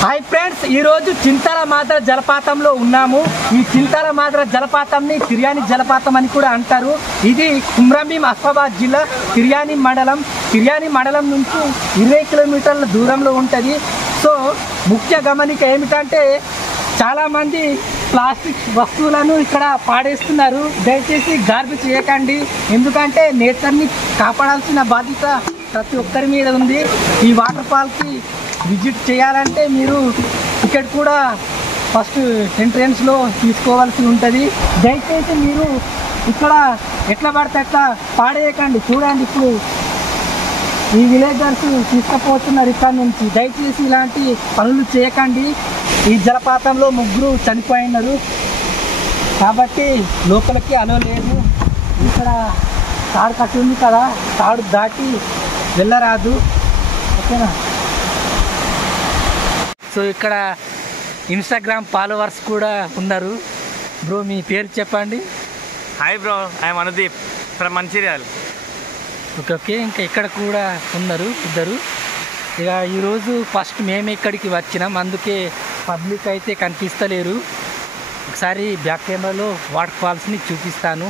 Hi friends, ఈరోజు చింతల మాదర జలపాతంలో ఉన్నాము. ఈ చింతల మాదర జలపాతంని తిర్యాని జలపాతం అని కూడా అంటారు. ఇది కుమ్రంభీం ఆసిఫాబాద్ జిల్లా తిర్యాని మండలం నుంచి 20 కిలోమీటర్ల దూరంలో ఉంటుంది. సో ముఖ్య గమనిక ఏమిటంటే చాలామంది ప్లాస్టిక్ వస్తువులను ఇక్కడ పాడేస్తున్నారు. దయచేసి గార్బేజ్ చేయకండి, ఎందుకంటే నేచర్ని కాపాడాల్సిన బాధ్యత ప్రతి ఒక్కరి మీద ఉంది. ఈ వాటర్ ఫాల్కి విజిట్ చేయాలంటే మీరు టికెట్ కూడా ఫస్ట్ ఎంట్రన్స్లో తీసుకోవాల్సి ఉంటుంది. దయచేసి మీరు ఇక్కడ ఎట్లా పడితే అట్లా పాడేయకండి. చూడండి, ఇప్పుడు ఈ విలేజర్స్ తీసుకుపోతున్నారు ఇక్కడ నుంచి. దయచేసి ఇలాంటి పనులు చేయకండి. ఈ జలపాతంలో 3 చనిపోయినారు కాబట్టి లోపలికి అలో లేదు. ఇక్కడ తాడు కట్టి ఉంది కదా, తాడు దాటి వెళ్ళరాదు, ఓకేనా? సో ఇక్కడ ఇన్స్టాగ్రామ్ ఫాలోవర్స్ కూడా ఉన్నారు. బ్రో, మీ పేరు చెప్పండి. Hi bro, I'm Anudeep from Mancherial. Okay. ఇంకా ఇక్కడ కూడా ఉన్నారు ఇద్దరు. ఇక ఈరోజు ఫస్ట్ మేము ఇక్కడికి వచ్చినాం, అందుకే పబ్లిక్ అయితే కనిపిస్తలేరు. ఒకసారి బ్యాక్ కెమెరాలో వాటర్ ఫాల్స్ని చూపిస్తాను.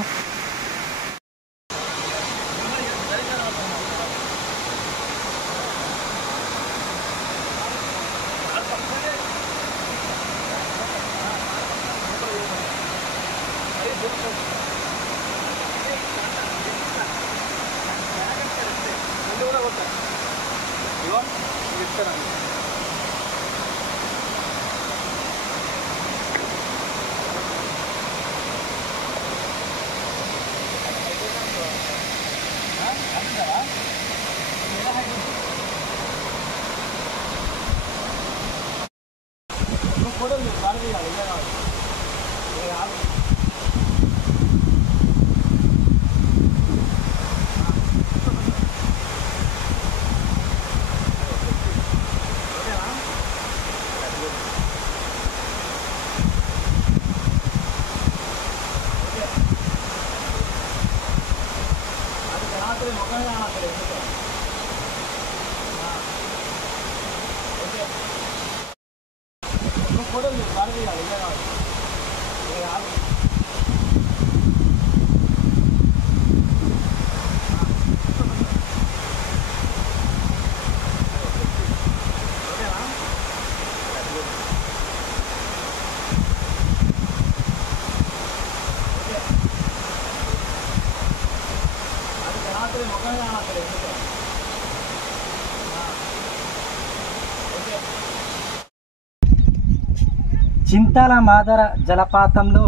చింతల మాదర జలపాతంలో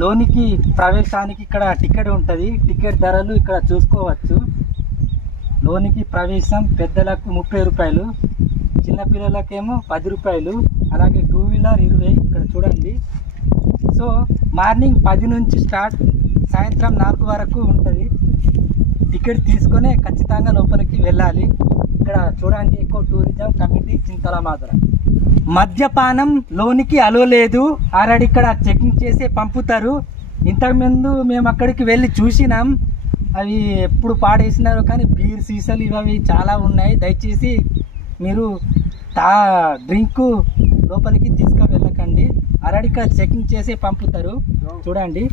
లోనికి ప్రవేశానికి ఇక్కడ టికెట్ ఉంటుంది. టికెట్ ధరలు ఇక్కడ చూసుకోవచ్చు. లోనికి ప్రవేశం పెద్దలకు 30 రూపాయలు, చిన్నపిల్లలకేమో 10 రూపాయలు, అలాగే 2 వీలర్ 20. ఇక్కడ చూడండి. సో మార్నింగ్ 10 నుంచి స్టార్ట్, సాయంత్రం 4 వరకు ఉంటుంది. టికెట్ తీసుకొని ఖచ్చితంగా లోపలికి వెళ్ళాలి. ఇక్కడ చూడండి, ఎక్కువ టూరిజం కమిటీ చింతల మాదర. మద్యపానం లోనికి అలో లేదు, ఆల్రెడీ ఇక్కడ చెకింగ్ చేసి పంపుతారు. ఇంతకుముందు మేము అక్కడికి వెళ్ళి చూసినాం, అవి ఎప్పుడు పాడేసినారు, కానీ బీర్ సీసాలు ఇవి చాలా ఉన్నాయి. దయచేసి మీరు డ్రింకు లోపలికి తీసుకు వెళ్ళకండి, ఆల్రెడీ ఇక్కడ చెకింగ్ చేసి పంపుతారు. చూడండి.